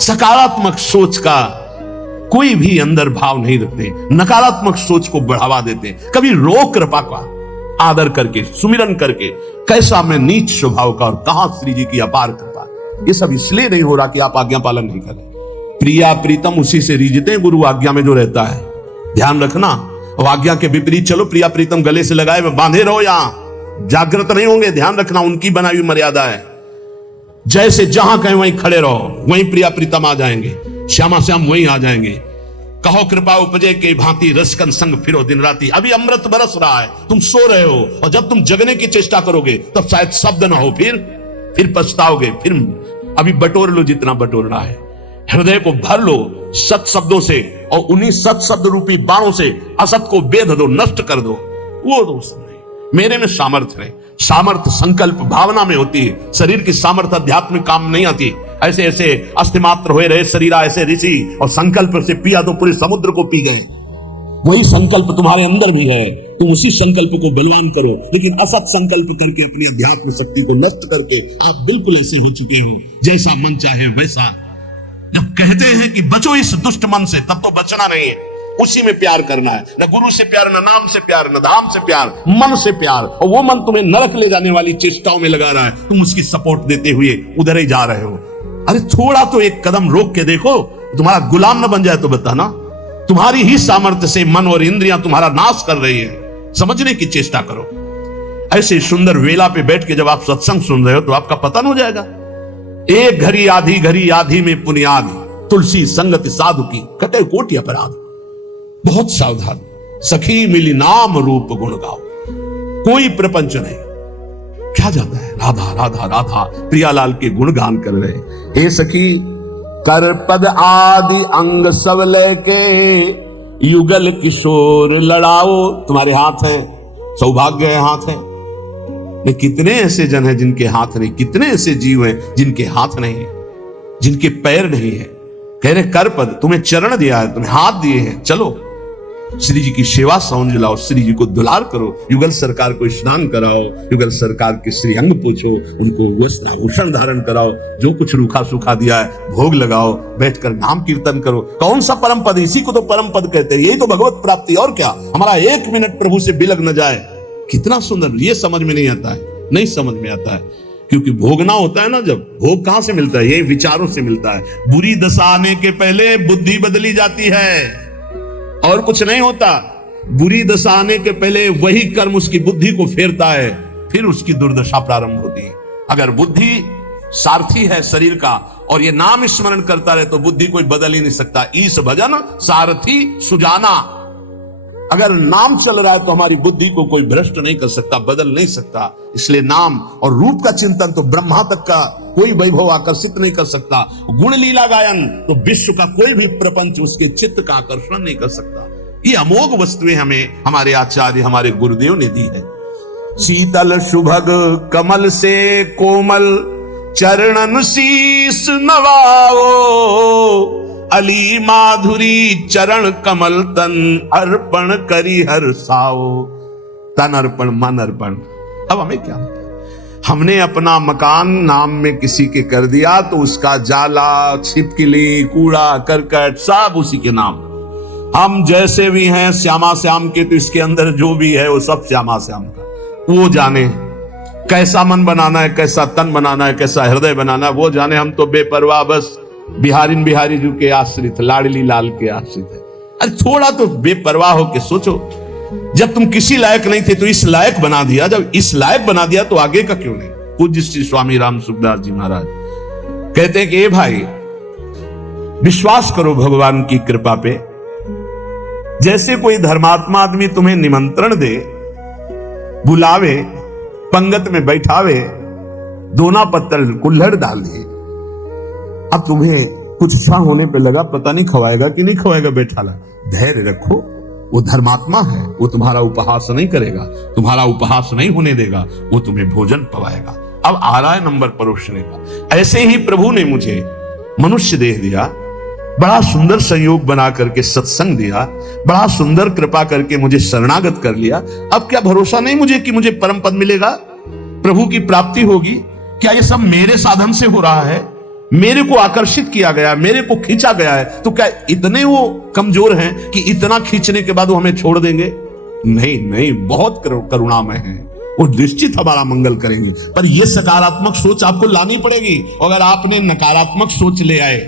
सकारात्मक सोच का कोई भी अंदर भाव नहीं रखते, नकारात्मक सोच को बढ़ावा देते। कभी रोक कृपा का आदर करके, सुमिरन करके, कैसा मैं नीच स्वभाव का और कहां श्री जी की अपार कृपा। ये सब इसलिए नहीं हो रहा कि आप आज्ञा पालन नहीं करें। प्रिया प्रीतम उसी से रीझते हैं, गुरु आज्ञा में जो रहता है। ध्यान रखना, और आज्ञा के विपरीत चलो, प्रिया प्रीतम गले से लगाए बांधे रहो, यहां जागृत नहीं होंगे। ध्यान रखना, उनकी बनाई हुई मर्यादा है। जैसे जहां कहें वहीं खड़े रहो, वहीं प्रिया प्रीतम आ जाएंगे, श्यामा श्याम वहीं आ जाएंगे। कहो कृपा उपजे के भांति रसकन संग फिरो दिन राती। अभी अमृत बरस रहा है, तुम सो रहे हो, और जब तुम जगने की चेष्टा करोगे तब शायद शब्द ना हो, फिर पछताओगे। फिर अभी बटोर लो जितना बटोरना है, हृदय को भर लो सत शब्दों से, और उन्हीं सत शब्द रूपी बाणों से असत को बेध दो, नष्ट कर दो। वो दोस्त नहीं, मेरे में सामर्थ्य है। सामर्थ्य संकल्प भावना में होती है। शरीर की सामर्थ्य अध्यात्म में काम नहीं आती। ऐसे ऐसे अस्थिमात्र हुए रहे शरीरा ऐसे ऋषि, और संकल्प से पिया तो पूरे समुद्र को पी गए। वही संकल्प तुम्हारे अंदर भी है, तुम उसी संकल्प को बलवान करो। लेकिन असत संकल्प करके अपनी अध्यात्म शक्ति को नष्ट करके आप बिल्कुल ऐसे हो चुके हो, जैसा मन चाहे वैसा। जब कहते हैं कि बचो इस दुष्ट मन से, तब तो बचना नहीं है, उसी में प्यार करना है। न गुरु से प्यार, न नाम से प्यार, न धाम से प्यार, मन से प्यार। और वो मन तुम्हें नरक ले जाने वाली चेष्टाओं में लगा रहा है, तुम उसकी सपोर्ट देते हुए उधर ही जा रहे हो। अरे थोड़ा तो एक कदम रोक के देखो, तुम्हारा गुलाम न बन जाए तो बताना। तुम्हारी ही सामर्थ्य से मन और इंद्रियां तुम्हारा नाश कर रही है। समझने की चेष्टा करो। ऐसे सुंदर वेला पे बैठ के जब आप सत्संग सुन रहे हो तो आपका पतन हो जाएगा। एक घड़ी आधी में पुनियाद, तुलसी संगति साधु की कटे कोटि अपराध। बहुत सावधान, सखी मिली नाम रूप गुण गाओ। कोई प्रपंच नहीं, क्या जाता है, राधा राधा राधा प्रियालाल के गुणगान कर रहे। हे सखी कर पद आदि अंग सब लेके, युगल किशोर लड़ाओ। तुम्हारे हाथ है, सौभाग्य है, हाथ है। ये कितने ऐसे जन हैं जिनके हाथ नहीं, कितने ऐसे जीव हैं जिनके हाथ नहीं है, जिनके पैर नहीं है। कह रहे कर पद, तुम्हें चरण दिया है, तुम्हें हाथ दिए हैं, चलो श्री जी की सेवा समझ लाओ, श्री जी को दुलार करो। युगल सरकार को स्नान कराओ, युगल सरकार के श्री अंग पूछो, उनको वस्त्र आभूषण धारण कराओ, जो कुछ रूखा सूखा दिया है भोग लगाओ, बैठकर नाम कीर्तन करो। कौन सा परम पद, इसी को तो परम पद कहते हैं। यही तो भगवत प्राप्ति, और क्या। हमारा एक मिनट प्रभु से बिलग न जाए, कितना सुंदर। ये समझ में नहीं आता है, नहीं समझ में आता है, क्योंकि भोगना होता है ना। जब भोग कहां से मिलता है, यही विचारों से मिलता है। बुरी दशा आने के पहले बुद्धि बदली जाती है, और कुछ नहीं होता। बुरी दशा आने के पहले वही कर्म उसकी बुद्धि को फेरता है, फिर उसकी दुर्दशा प्रारंभ होती है। अगर बुद्धि सारथी है शरीर का, और ये नाम स्मरण करता रहे, तो बुद्धि कोई बदल ही नहीं सकता। ईश भजन सारथी सुजाना। अगर नाम चल रहा है तो हमारी बुद्धि को कोई भ्रष्ट नहीं कर सकता, बदल नहीं सकता। इसलिए नाम और रूप का चिंतन तो ब्रह्मा तक का कोई वैभव आकर्षित नहीं कर सकता। गुण लीला गायन तो विश्व का कोई भी प्रपंच उसके चित्त का आकर्षण नहीं कर सकता। ये अमोघ वस्तुएं हमें हमारे आचार्य, हमारे गुरुदेव ने दी है। शीतल सुभग कमल से कोमल, चरणन शीस नवाओ। अली माधुरी चरण कमल, तन अर्पण करी हर साओ। तन अर्पण, मन अर्पण। अब हमें क्या होता है, हमने अपना मकान नाम में किसी के कर दिया, तो उसका जाला, छिपकली, कूड़ा करकट सब उसी के नाम। हम जैसे भी हैं श्यामा श्याम के, तो इसके अंदर जो भी है वो सब श्यामा श्याम का। वो जाने कैसा मन बनाना है, कैसा तन बनाना है, कैसा हृदय बनाना है, वो जाने। हम तो बेपरवाह, बस बिहारी जी के आश्रित, लाडली लाल के आश्रित है। अरे थोड़ा तो बेपरवाह हो के सोचो। जब तुम किसी लायक नहीं थे तो इस लायक बना दिया, जब इस लायक बना दिया तो आगे का क्यों नहीं। पूज्य श्री स्वामी राम सुखदास जी महाराज कहते हैं कि ए भाई, विश्वास करो भगवान की कृपा पे। जैसे कोई धर्मात्मा आदमी तुम्हें निमंत्रण दे, बुलावे, पंगत में बैठावे, दोना पत्तल कुल्हड़ डाल दे, अब तुम्हें कुछ सा होने पे लगा, पता नहीं खवाएगा कि नहीं खवाएगा, बैठा ला। धैर्य रखो, वो धर्मात्मा है, वो तुम्हारा उपहास नहीं करेगा, तुम्हारा उपहास नहीं होने देगा, वो तुम्हें भोजन पवाएगा। अब आ रहा है नंबर परोसने का। ऐसे ही प्रभु ने मुझे मनुष्य देह दिया, बड़ा सुंदर संयोग बना करके सत्संग दिया, बड़ा सुंदर कृपा करके मुझे शरणागत कर लिया। अब क्या भरोसा नहीं मुझे कि मुझे परम पद मिलेगा, प्रभु की प्राप्ति होगी? क्या ये सब मेरे साधन से हो रहा है? मेरे को आकर्षित किया गया, मेरे को खींचा गया है, तो क्या इतने वो कमजोर हैं कि इतना खींचने के बाद वो हमें छोड़ देंगे? नहीं नहीं, बहुत करुणामय है, वो निश्चित हमारा मंगल करेंगे। पर यह सकारात्मक सोच आपको लानी पड़ेगी। अगर आपने नकारात्मक सोच ले आए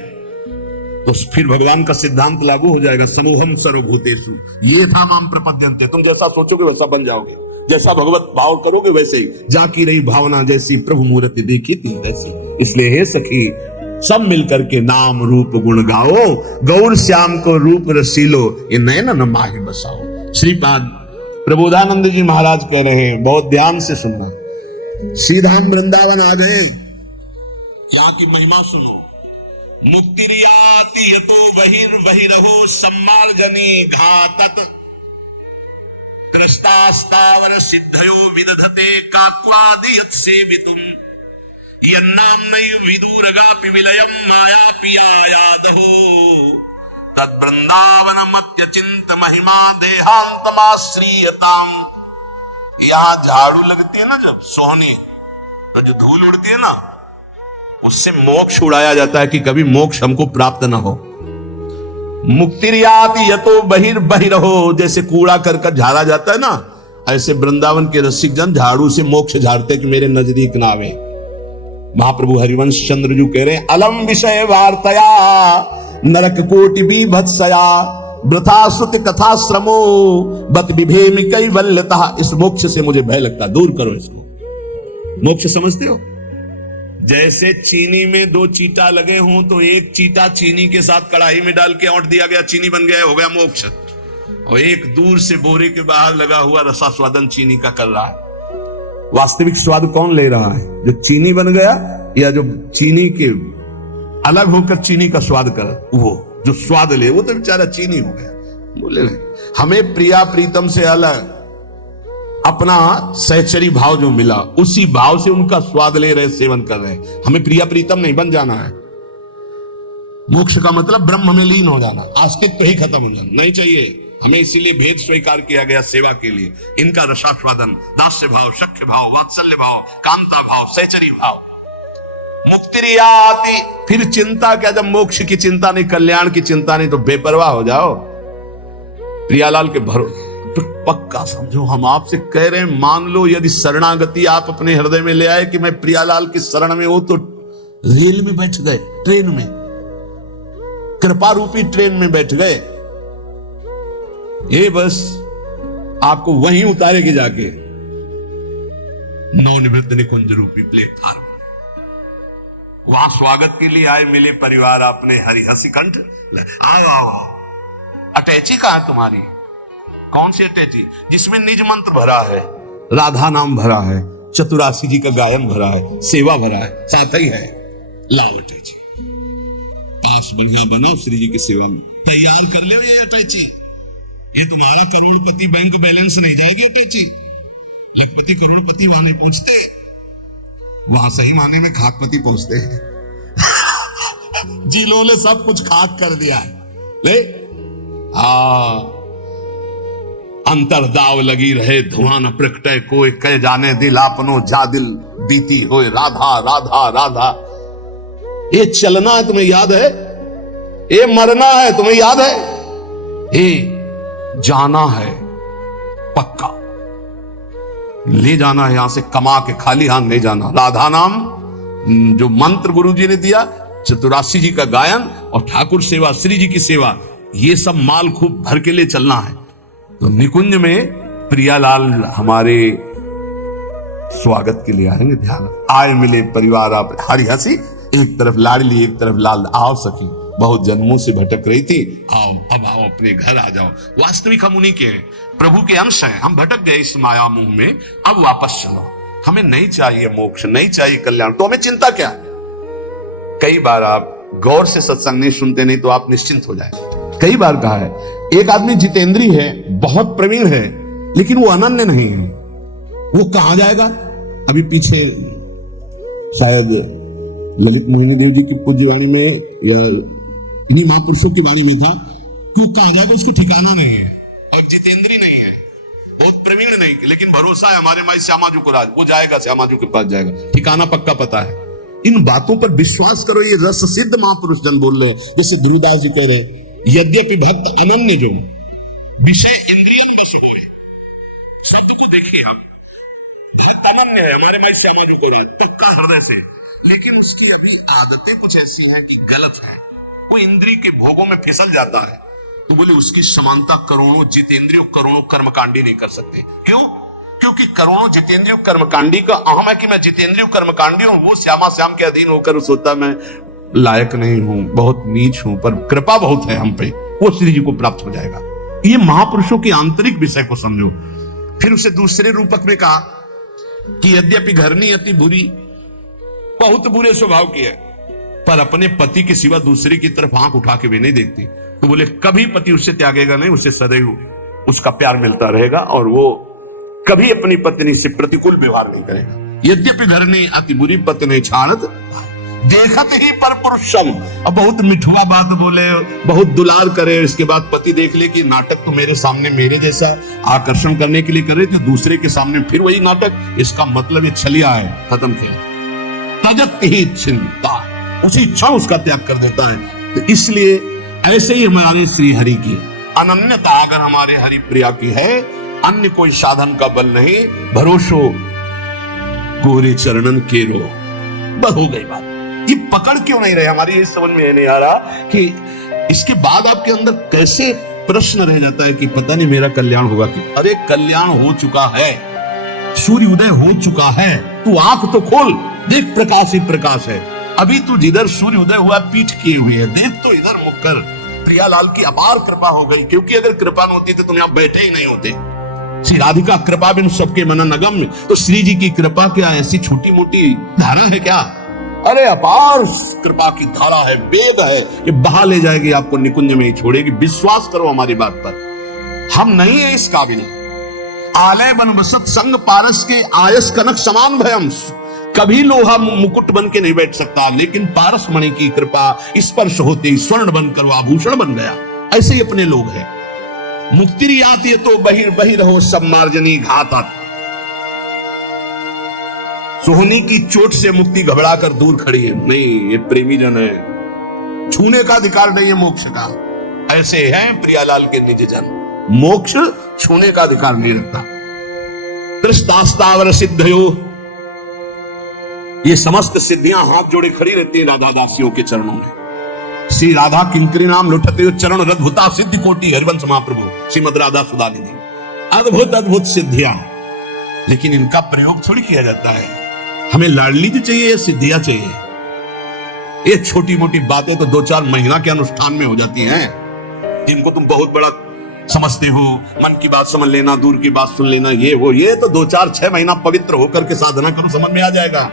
तो फिर भगवान का सिद्धांत लागू हो जाएगा, समूहम सर्वभूतेषु ये था माम प्रपद्यन्ते। तुम जैसा सोचोगे वैसा बन जाओगे, जैसा भगवत भाव करोगे वैसे ही। जाकी रही भावना जैसी, प्रभु मूर्ति देखी थी वैसी। इसलिए हे सखी, सब मिलकर के नाम रूप गुण गाओ, गौर श्याम को रूप रसीलो, ये नयन न माहि बसाओ। श्रीपाद प्रबोधानंद जी महाराज कह रहे हैं, बहुत ध्यान से सुनना। श्रीधाम वृंदावन आ गए, यहाँ की महिमा सुनो। मुक्तिरियाति यतो बहिर्बहिरहो सम्मार्जनी घातत त्रस्तास्तावर सिद्धयो विदधते काक्वादियत् सेवितुम यन्नाम्नैव विदूरगापि विलयम् मायापि आयादहो तद्वृंदावन मत्यचिंत महिमा देहांतमाश्रियताम। यहां झाड़ू लगती है ना जब सोहनी, तो जो धूल उड़ती है ना, उससे मोक्ष उड़ाया जाता है कि कभी मोक्ष हमको प्राप्त ना हो। मुक्तिरियाति यतो बहिर्बहिरहो, जैसे कूड़ा करकट झाड़ा जाता है ना, ऐसे वृंदावन के रसिक जन झाड़ू से मोक्ष झाड़ते कि मेरे नजदीक ना आवे। महाप्रभु हरिवंश चंद्र जी कह रहे हैं, अलम विषय वार्तया नरक कोटि बीभत्सया वृथा श्रुति कथा श्रमो बत विभेमि कैवल्यतः। इस मोक्ष से मुझे भय लगता, दूर करो इसको। मोक्ष समझते हो? जैसे चीनी में दो चीटा लगे हों तो एक चीटा चीनी के साथ कढ़ाई में डाल के औंट दिया गया, चीनी बन गया, हो गया मोक्ष। और एक दूर से बोरे के बाहर लगा हुआ रसास्वादन चीनी का कर रहा है। वास्तविक स्वाद कौन ले रहा है, जो चीनी बन गया या जो चीनी के अलग होकर चीनी का स्वाद कर, वो जो स्वाद ले वो तो बेचारा चीनी हो गया। बोले नहीं, हमें प्रिया प्रीतम से अलग अपना सहचरी भाव जो मिला, उसी भाव से उनका स्वाद ले रहे, सेवन कर रहे हैं। हमें प्रिया प्रीतम नहीं बन जाना है। मोक्ष का मतलब ब्रह्म में लीन हो जाना, अस्तित्व ही खत्म हो जाना नहीं चाहिए हमें। इसीलिए भेद स्वीकार किया गया सेवा के लिए। इनका रसास्वादन, दास्य भाव, सख्य भाव, वात्सल्य भाव, कामता भाव, सहचरी भाव। मुक्तिरियाति, फिर चिंता क्या? जब मोक्ष की चिंता नहीं, कल्याण की चिंता नहीं, तो बेपरवाह हो जाओ। प्रियालाल के भरोसे तो पक्का समझो, हम आपसे कह रहे हैं, मान लो यदि शरणागति आप अपने हृदय में ले आए कि मैं प्रियालाल की शरण में हूं, तो रेल में बैठ गए, ट्रेन में, कृपा रूपी ट्रेन में बैठ गए। ये बस आपको वहीं उतारेगी जाके नवनिवृत्त निकुंज रूपी प्लेटफार्म। वहां स्वागत के लिए आए, मिले परिवार अपने हरिहसी कंठ, आओ आओ। अटैची कहां है तुम्हारी? कौन सी अटैची? जिसमें निज मंत्र भरा है, राधा नाम भरा है, चतुरासी जी का गायन भरा है, सेवा भरा है, साथ ही है लाल अटैची। पास बढ़िया बनो श्री जी की सेवा में, तैयार कर ले ये अटैची। ये तुम्हारे करोड़पति बैंक बैलेंस नहीं जाएगी अटैची। लखपति करोड़पति वाले पहुंचते, वहां सही माने में खाकपति पहुंचते हैं। जिलों ने सब कुछ खाक कर दिया है। ले अंतरदाव लगी रहे, धुआं न प्रकटे कोई, कह जाने दिल आपनो जा दिल बीती होए, राधा राधा राधा। ये चलना है तुम्हें याद है, ये मरना है तुम्हें याद है, ये जाना है पक्का, ले जाना है यहां से, कमा के खाली हाथ नहीं जाना। राधा नाम जो मंत्र गुरु जी ने दिया, चतुरासी जी का गायन और ठाकुर सेवा, श्री जी की सेवा, ये सब माल खूब भर के लिए चलना है। तो निकुंज में प्रियालाल हमारे स्वागत के लिए आएंगे। ध्यान आए मिले परिवार आप, हरी हंसी, एक तरफ लाडली एक तरफ लाल। आओ सखी, बहुत जन्मों से भटक रही थी, आओ अब आओ, अपने घर आ जाओ। वास्तविक हम उन्हीं के हैं, प्रभु के अंश हैं। हम भटक गए इस माया मुंह में, अब वापस चलो। हमें नहीं चाहिए मोक्ष, नहीं चाहिए कल्याण, तो हमें चिंता क्या? कई बार आप गौर से सत्संग नहीं सुनते, नहीं तो आप निश्चिंत हो जाए। कई बार कहा है, एक आदमी जितेंद्री है, बहुत प्रवीण है, लेकिन वो अनन्य नहीं है। वो कहां जाएगा? अभी पीछे शायद ललित मोहिनी देव जी की पूज्य वाणी में या इन्हीं महापुरुषों की वाणी में था कि वो कहां जाएगा उसको ठिकाना नहीं है। और जितेंद्री नहीं है, बहुत प्रवीण नहीं, लेकिन भरोसा है हमारे माई श्यामा जी को राज, वो जाएगा, श्यामा जी के पास जाएगा, ठिकाना पक्का पता है। इन बातों पर विश्वास करो। ये रस सिद्ध महापुरुष जन बोल रहे, जैसे ध्रुवदास जी कह रहे, यद्यपि भक्त अनन्य जो विषय इंद्रियन बस होए। शब्द को देखिए, हम भक्त अनन्य है, हमारे माई श्यामा जी को रहे पक्का हृदय से, लेकिन उसकी अभी आदतें कुछ ऐसी हैं कि गलत है, वो इंद्रिय के भोगों में फिसल जाता है। तो बोले उसकी समानता करोड़ों जितेंद्रियों करोड़ों कर्मकांडी नहीं कर सकते। क्यों? क्योंकि करोड़ों जितेंद्रियों कर्मकांडी का अहम है कि मैं जितेंद्रियों कर्मकांडी हूं, वो श्यामा श्याम के अधीन होकर सोचता मैं लायक नहीं हूं, बहुत नीच हूं, पर कृपा बहुत है हम पे, वो श्री जी को प्राप्त हो जाएगा। ये महापुरुषों के आंतरिक विषय को समझो। फिर उसे दूसरे रूपक में कहा कि यद्यपि घरनी अति बुरी, बहुत बुरे स्वभाव की है, पर अपने पति के सिवा दूसरे की तरफ आंख उठा के वे नहीं देखती। तो बोले कभी पति उससे त्यागेगा नहीं, उसे सदैव उसका प्यार मिलता रहेगा और वो कभी अपनी पत्नी से प्रतिकूल व्यवहार नहीं करेगा। यद्यपि घरनी अति बुरी पत्नी छाड़त देखत ही पर पुरुषम। अब बहुत मिठवा बात बोले, बहुत दुलार करे, इसके बाद पति देख ले कि नाटक तो मेरे सामने मेरे जैसा आकर्षण करने के लिए कर रहे थे, दूसरे के सामने फिर वही नाटक, इसका मतलब ये छलिया है, खत्म खेल। तजत ही चिंता, उसी क्षण उसका त्याग कर देता है। तो इसलिए ऐसे ही हमारे श्री हरि की अनन्यता अगर हमारे हरि प्रिया की है, अन्य कोई साधन का बल नहीं, भरोसो गोरे चरणन केरो। बस हो गई बात। ये पकड़ क्यों नहीं रहे, हमारी ये समझ में नहीं आ रहा कि इसके बाद आपके अंदर कैसे प्रश्न रह जाता है कि पता नहीं मेरा कल्याण होगा कि, अरे कल्याण हो चुका है, सूर्य उदय हो चुका है, तू आंख तो खोल, देख प्रकाश ही प्रकाश है। अभी तू जिधर सूर्य उदय हुआ पीठ किए हुए है, देख तो इधर मुक्कर। प्रियालाल की अपार कृपा हो गई, क्योंकि अगर कृपा न होती तो तुम यहां बैठे ही नहीं होते। श्री राधिका कृपा बिन सबके मन नगम्य, तो श्री जी की कृपा क्या ऐसी छोटी मोटी धारा है क्या? अरे अपार कृपा की धारा है, वेग है, ये बहा ले जाएगी आपको, निकुंज में ही छोड़ेगी। विश्वास करो हमारी बात पर, हम नहीं है इस काबिल। आलय बन बसत संग पारस के आयस कनक समान भयम। कभी लोहा मुकुट बन के नहीं बैठ सकता, लेकिन पारस मणि की कृपा स्पर्श होते ही स्वर्ण बनकर वो आभूषण बन गया। ऐसे ही अपने लोग हैं। मुक्ति आती है तो बहिर बहिर हो सब मार्जनी घातक। सोहनी की चोट से मुक्ति घबरा कर दूर खड़ी है, नहीं ये प्रेमी जन है, छूने का अधिकार नहीं है मोक्ष का। ऐसे हैं प्रियालाल के निज जन, मोक्ष छूने का अधिकार नहीं रखता। कृष्णास्तावर सिद्धयो, ये समस्त सिद्धियां हाथ जोड़े खड़ी रहती हैं राधा दासियों के चरणों में। श्री राधा किंकरी नाम लुटते चरण रद्भुता सिद्धि कोटि हरिवंश महाप्रभु श्रीमद राधा सुधा निधि। अद्भुत अद्भुत सिद्धियां, लेकिन इनका प्रयोग थोड़ी किया जाता है। हमें लाडली तो चाहिए, सिद्धियां चाहिए। ये छोटी मोटी बातें तो 2-4 महीना के अनुष्ठान में हो जाती हैं, जिनको तुम बहुत बड़ा समझते हो। मन की बात समझ लेना, दूर की बात सुन लेना, ये वो, ये तो 2-4-6 महीना पवित्र होकर के साधना करो, समझ में आ जाएगा।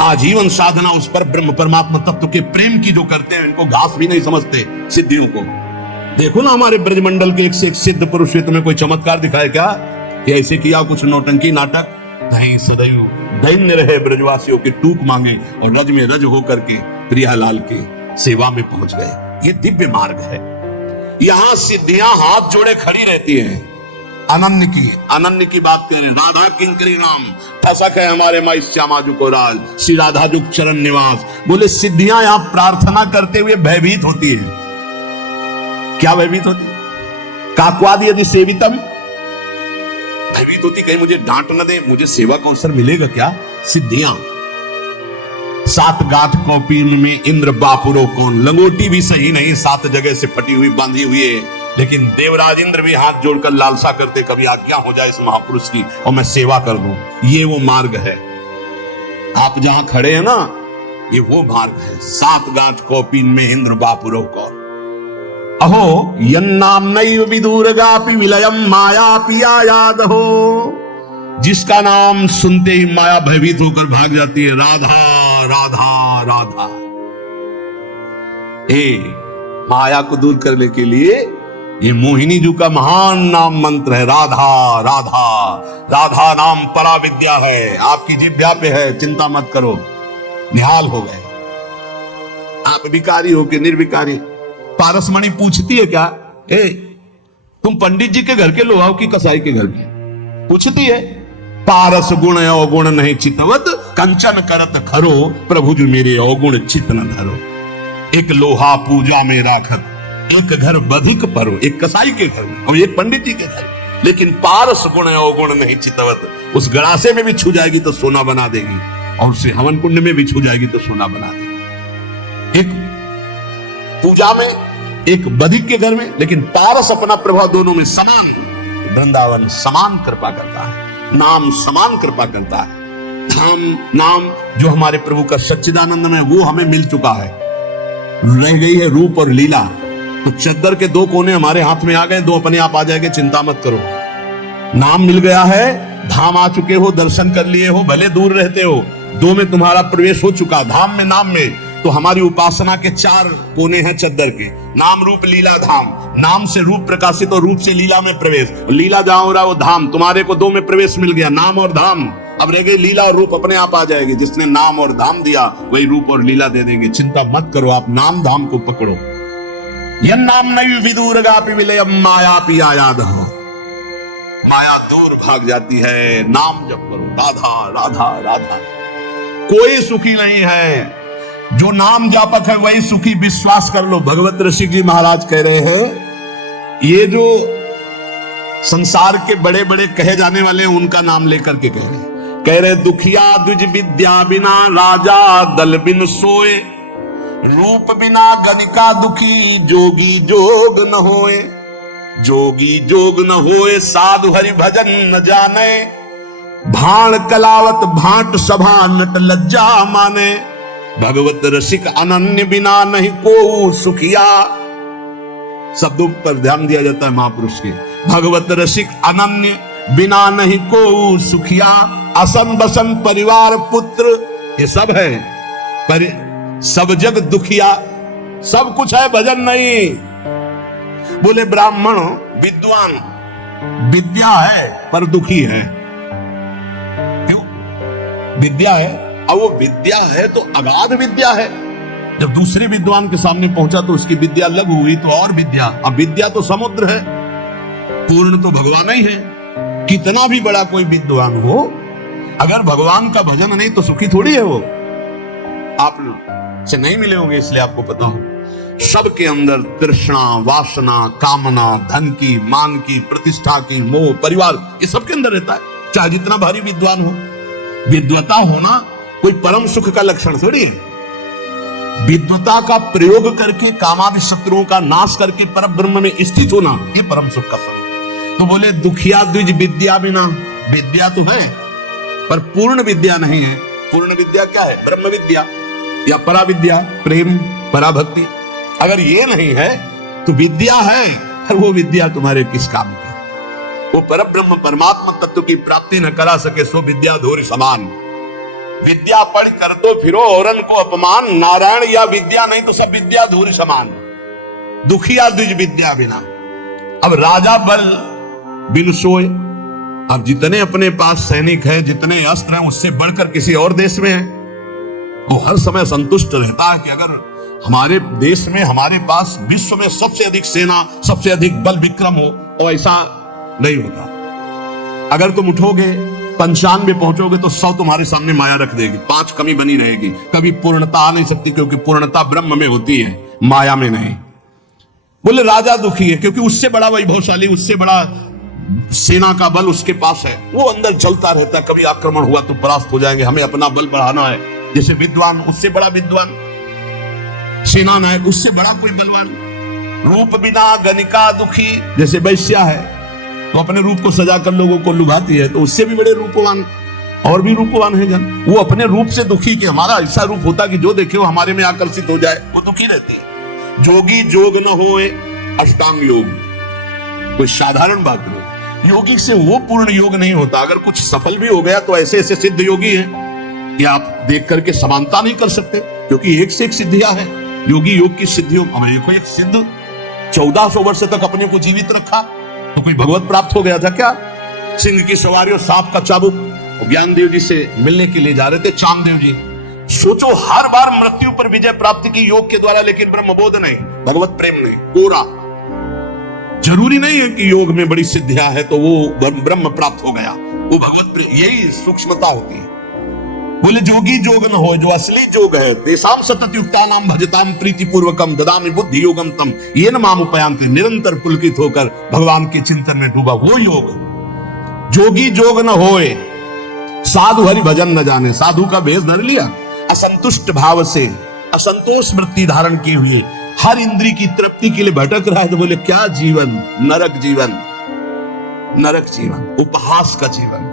आजीवन साधना उस पर ब्रह्म परमात्मा तत्व के प्रेम की जो करते हैं, इनको घास भी नहीं समझते सिद्धियों को। देखो ना हमारे ब्रजमंडल के एक से एक सिद्ध पुरुष में कोई चमत्कार दिखाए क्या? ऐसे किया कुछ नौटंकी नाटक? नहीं, सदैव दैन्य रहे ब्रजवासियों के टूक मांगे और रज में रज होकर के प्रियालाल के सेवा में पहुंच गए। ये दिव्य मार्ग है। यहां सिद्धियां हाथ जोड़े खड़ी रहती हैं। अनन्य की बात करें, राधा किंकरी नाम ठसक है हमारे माई श्यामा जी को राज, श्री राधा जुग चरण निवास। बोले सिद्धियां यहां प्रार्थना करते हुए भयभीत होती है। क्या भयभीत होती? काक्वाद यदि सेवितम, भयभीत होती कहीं मुझे डांट न दे, मुझे सेवा का अवसर मिलेगा क्या? सिद्धियां 7 गांठ कॉपी में इंद्र बापुरो कौन, लंगोटी भी सही नहीं, 7 जगह से फटी हुई बांधी हुई है, लेकिन देवराज इंद्र भी हाथ जोड़कर लालसा करते कभी आज्ञा हो जाए इस महापुरुष की और मैं सेवा कर दूं। ये वो मार्ग है। आप जहां खड़े हैं ना, ये वो मार्ग है। 7 गांठ कॉपी में इंद्र बापुरो कौन। अहो यन्नाम नैव विदुरगापि विलयम माया पिया याद हो, जिसका नाम सुनते ही माया भयभीत होकर भाग जाती है। राधा राधा राधा। माया को दूर करने के लिए ये मोहिनी जी का महान नाम मंत्र है, राधा राधा। राधा नाम परा विद्या है, आपकी जिह्वा पे है, चिंता मत करो। निहाल हो गए आप, विकारी हो के निर्विकारी। पारसमणि पूछती है क्या, तुम पंडित जी के घर के लोहाव की कसाई के घर की? पूछती है। पारस गुण अवगुण नहीं चितवत, कंचन करत खरो, प्रभु जो मेरे अवगुण चित न धरो। एक लोहा पूजा में राखत, एक घर बधिक परो, एक कसाई के घर में और एक पंडित जी के घर में, लेकिन पारस गुण अवगुण नहीं चितवत। उस गड़ासे में भी छू जाएगी तो सोना बना देगी, और उसे हवन कुंड में भी छू जाएगी तो सोना बना देगी। एक पूजा में, एक बधिक के घर में, लेकिन पारस अपना प्रभाव दोनों में समान। वृंदावन समान कृपा करता है, नाम समान कृपा करता है। धाम नाम जो हमारे प्रभु का सच्चिदानंद में, वो हमें मिल चुका है। रह गई है रूप और लीला। तो चद्दर के दो कोने हमारे हाथ में आ गए, दो अपने आप आ जाएंगे, चिंता मत करो। नाम मिल गया है, धाम आ चुके हो, दर्शन कर लिए हो, भले दूर रहते हो, दो में तुम्हारा प्रवेश हो चुका, धाम में नाम में। तो हमारी उपासना के चार कोने हैं चद्दर के, नाम रूप लीला धाम। नाम से रूप प्रकाशित और रूप से लीला में प्रवेश, लीला जहां हो रहा है वो धाम। तुम्हारे को दो में प्रवेश मिल गया, नाम और धाम। अब रह गई लीला और रूप, अपने आप आ जाएगी। जिसने नाम और धाम दिया वही रूप और लीला दे देंगे। चिंता मत करो, आप नाम धाम को पकड़ो। यह नाम नहीं विदूरगापि विलयम माया पिया याद हो, माया दूर भाग जाती है। नाम जप करो, राधा राधा राधा। कोई सुखी नहीं है, जो नाम जापक है वही सुखी, विश्वास कर लो। भगवत ऋषि जी महाराज कह रहे हैं, ये जो संसार के बड़े बड़े कहे जाने वाले हैं उनका नाम लेकर के कह रहे दुखिया द्विज विद्या बिना राजा दल बिन सोए, रूप बिना गणिका दुखी जोगी जोग न होए। जोगी जोग न होए साधु हरि भजन न जाने, भाण कलावत भाट सभा नट लज्जा माने। भगवत रसिक अनन्य बिना नहीं को सुखिया। शब्दों पर ध्यान दिया जाता है महापुरुष के। भगवत रसिक अनन्य बिना नहीं को सुखिया, असन बसन परिवार पुत्र ये सब है, पर सब जग दुखिया। सब कुछ है, भजन नहीं। बोले ब्राह्मण विद्वान, विद्या है पर दुखी है। क्यों? विद्या है, अब वो विद्या है तो अगाध विद्या है। जब दूसरे विद्वान के सामने पहुंचा तो उसकी विद्या लघु हुई, तो और विद्या। अब विद्या तो समुद्र है, पूर्ण तो भगवान ही है। कितना भी बड़ा कोई विद्वान हो, अगर भगवान का भजन नहीं तो सुखी थोड़ी है वो। आप से नहीं मिले होंगे इसलिए आपको पता हो। सबके अंदर तृष्णा, वासना, कामना, धन की, मान की, प्रतिष्ठा की, मोह, परिवार, ये सबके अंदर रहता है, चाहे जितना भारी विद्वान हो। विद्वता होना कोई परम सुख का लक्षण थोड़ी है। विद्वता का प्रयोग करके कामादि शत्रुओं का नाश करके पर ब्रह्म में स्थित होना, ये परम सुख का फल। तो बोले दुखिया द्विज विद्या बिना, विद्या तो है पर पूर्ण विद्या नहीं है। पूर्ण विद्या क्या है? ब्रह्म विद्या या परा विद्या, प्रेम, पराभक्ति। अगर ये नहीं है तो विद्या है, और वो विद्या तुम्हारे किस काम की? वो पर ब्रह्म परमात्मा तत्व की प्राप्ति न करा सके सो विद्या धूरि समान। विद्या पढ़ कर तो फिरो औरन को अपमान, नारायण या विद्या नहीं तो सब विद्या धूरि समान। दुखिया द्विज विद्या बिना। अब राजा बल बिन सोए। अब जितने अपने पास सैनिक हैं, जितने अस्त्र हैं, उससे बढ़कर किसी और देश में है, वो हर समय संतुष्ट रहता है कि अगर हमारे देश में, हमारे पास विश्व में सबसे अधिक सेना, सबसे अधिक बल विक्रम हो, और ऐसा नहीं होता। अगर तुम उठोगे 95 पहुंचोगे तो 100 तुम्हारे सामने माया रख देगी, 5 कमी बनी रहेगी। कभी पूर्णता आ नहीं सकती, क्योंकि पूर्णता ब्रह्म में होती है, माया में नहीं। बोले राजा दुखी है क्योंकि उससे बड़ा वैभवशाली, उससे बड़ा सेना का बल उसके पास है, वो अंदर जलता रहता है। कभी आक्रमण हुआ तो परास्त हो जाएंगे, हमें अपना बल बढ़ाना है। जैसे विद्वान, उससे बड़ा विद्वान, सेना नायक, उससे बड़ा कोई बलवान। रूप बिना गणिका दुखी, जैसे वैश्या है तो अपने रूप को सजा कर लोगों को लुभाती है, तो उससे भी बड़े रूपवान और भी रूपवान है जन। वो अपने रूप से दुखी, कि हमारा ऐसा रूप होता कि जो देखे वो हमारे में आकर्षित हो जाए, वो दुखी रहती है। जोगी जोग न होए अष्टांग योग, कोई साधारण बात नहीं। योगी से वो पूर्ण योग नहीं होता। अगर कुछ सफल भी हो गया तो ऐसे ऐसे सिद्ध योगी हैं कि आप देख करके समानता नहीं कर सकते, क्योंकि एक से एक सिद्धियां हैं। योगी योग की सिद्धियों, देखो एक सिद्ध 1400 वर्ष तक अपने को जीवित रखा, तो कोई भगवत प्राप्त हो गया था क्या? सिंह की सवारी और सांप का चाबुक। ज्ञान देव जी से मिलने के लिए जा रहे थे चांददेव जी। सोचो, हर बार मृत्यु पर विजय प्राप्ति की योग के द्वारा, लेकिन ब्रह्मबोध नहीं, भगवत प्रेम नहीं, कोरा। जरूरी नहीं है कि योग में बड़ी सिद्धियां है तो वो ब्रह्म प्राप्त हो गया, वो भगवत, यही सूक्ष्मता होती है। बोले जोगी जोगन हो, जो असली जोग है, तेसाम सतत युक्तानाम भजताम प्रीति पूर्वकम ददामि बुद्धि योगम तम येन माम उपयांति, निरंतर पुलकित होकर भगवान के चिंतन में डूबा, वो योग। जोगी जोग न होए, साधु हरि भजन न जाने, साधु का भेष धर लिया, असंतुष्ट भाव से असंतोष वृत्ति धारण किए हुए हर इंद्री की तृप्ति के लिए भटक रहा है, तो बोले क्या जीवन, नरक जीवन, नरक जीवन, उपहास का जीवन।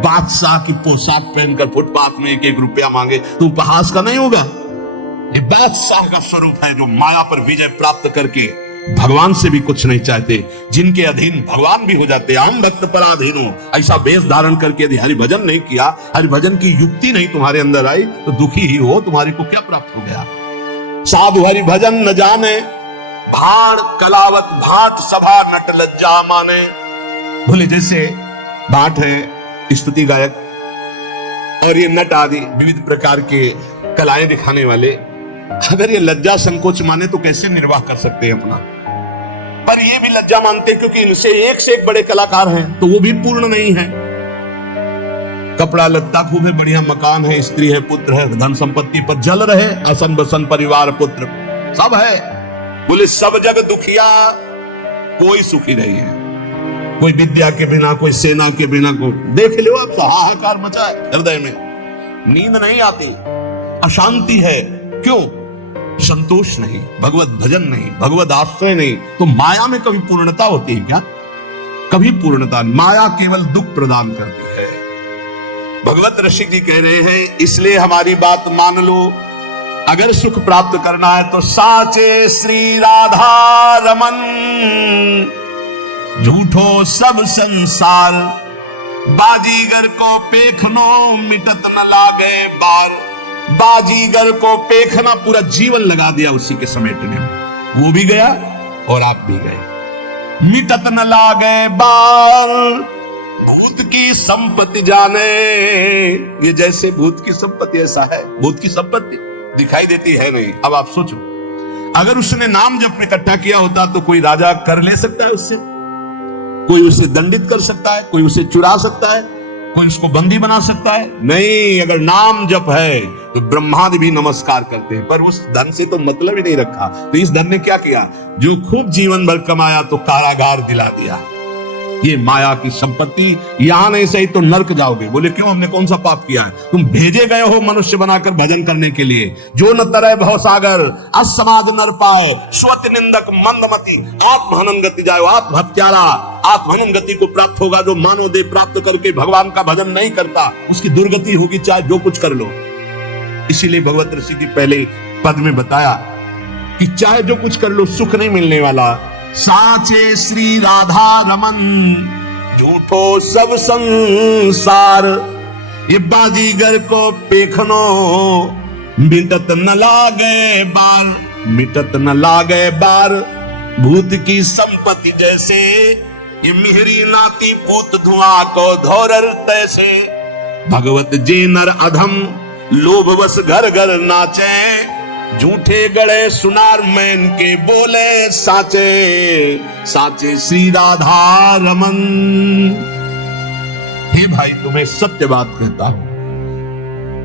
बादशाह की पोशाक पहनकर फुटपाथ में 1-1 रुपया मांगे तो उपहास का नहीं होगा। ये बादशाह का स्वरूप है जो माया पर विजय प्राप्त करके भगवान से भी कुछ नहीं चाहते, जिनके अधीन भगवान भी हो जाते। आम भक्त पराधीन हो, ऐसा वेश धारण करके यदि हरिभजन नहीं किया, हरिभजन की युक्ति नहीं तुम्हारे अंदर आई, तो दुखी ही हो, तुम्हारे को क्या प्राप्त हो गया। साधु हरिभजन न जाने, भाण कलावत भाट सभा नट लज्जा माने। बोले जैसे भाट है स्तुति गायक और ये नट आदि विविध प्रकार के कलाएं दिखाने वाले, अगर ये लज्जा संकोच माने तो कैसे निर्वाह कर सकते हैं अपना। पर ये भी लज्जा मानते हैं क्योंकि इनसे एक से एक बड़े कलाकार हैं, तो वो भी पूर्ण नहीं है। कपड़ा लत्ता खूब है, बढ़िया मकान है, स्त्री है, पुत्र है, धन संपत्ति पर जल रहे, असन बसन परिवार पुत्र सब है। बोले सब जग दुखिया, कोई सुखी नहीं है। कोई विद्या के बिना, कोई सेना के बिना, को देख लो आप, हाहाकार मचा है हृदय में, नींद नहीं आती, अशांति है। क्यों? संतोष नहीं, भगवत भजन नहीं, भगवत आश्रय नहीं। तो माया में कभी पूर्णता होती है क्या? कभी पूर्णता, माया केवल दुख प्रदान करती है। भगवत ऋषि जी कह रहे हैं, इसलिए हमारी बात मान लो, अगर सुख प्राप्त करना है तो साचे श्री राधा रमन, झूठो सब संसार, बाजीगर को पेखनो मिटत न लागे बार। बाजीगर को पेखना, पूरा जीवन लगा दिया उसी के समेटने में, वो भी गया और आप भी गए। मिटत न लागे बार, भूत की संपत्ति जाने, ये जैसे भूत की संपत्ति ऐसा है, भूत की संपत्ति दिखाई देती है नहीं। अब आप सोचो, अगर उसने नाम जब इकट्ठा किया होता तो कोई राजा कर ले सकता है उससे, कोई उसे दंडित कर सकता है, कोई उसे चुरा सकता है, कोई उसको बंदी बना सकता है? नहीं। अगर नाम जप है तो ब्रह्मादि भी नमस्कार करते हैं, पर उस धन से तो मतलब ही नहीं रखा। तो इस धन ने क्या किया? जो खूब जीवन भर कमाया तो कारागार दिला दिया। ये माया की संपत्ति, यहां नहीं सही तो नरक जाओगे। बोले क्यों? हमने कौन सा पाप किया है? तुम भेजे गए हो मनुष्य बनाकर भजन करने के लिए। जो न तरह भव सागर, असमाद नर पाए, स्वत निंदक मंदमति, आत्महनन गति जाओ। आत्म हत्यारा आत्महनन गति को प्राप्त होगा जो मानव देह प्राप्त करके भगवान का भजन नहीं करता, उसकी दुर्गति होगी, चाहे जो कुछ कर लो। इसीलिए भगवत ऋषि जी पहले पद में बताया कि चाहे जो कुछ कर लो सुख नहीं मिलने वाला। साचे श्री राधा रमन, झूठो सब संसार, ये बाजीगर को पेखनो मिटत न लागे बार। मिटत न लागे बार, भूत की संपत्ति जैसे, ये मिहरी नाती पूत धुआं को धोरर तैसे। भगवत जे नर अधम, लोभ बस घर घर नाचे, झूठे गड़े सुनार मैन के बोले साचे। साचे श्री राधा रमन। हे भाई, तुम्हें सत्य बात कहता हूं,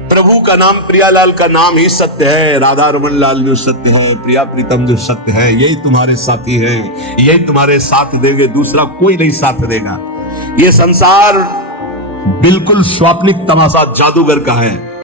प्रभु का नाम, प्रियालाल का नाम ही सत्य है। राधा रमन लाल जो सत्य है, प्रिया प्रीतम जो सत्य है, यही तुम्हारे साथी है, यही तुम्हारे साथ देंगे, दूसरा कोई नहीं साथ देगा। ये संसार बिल्कुल स्वाप्निक तमाशा जादूगर का है।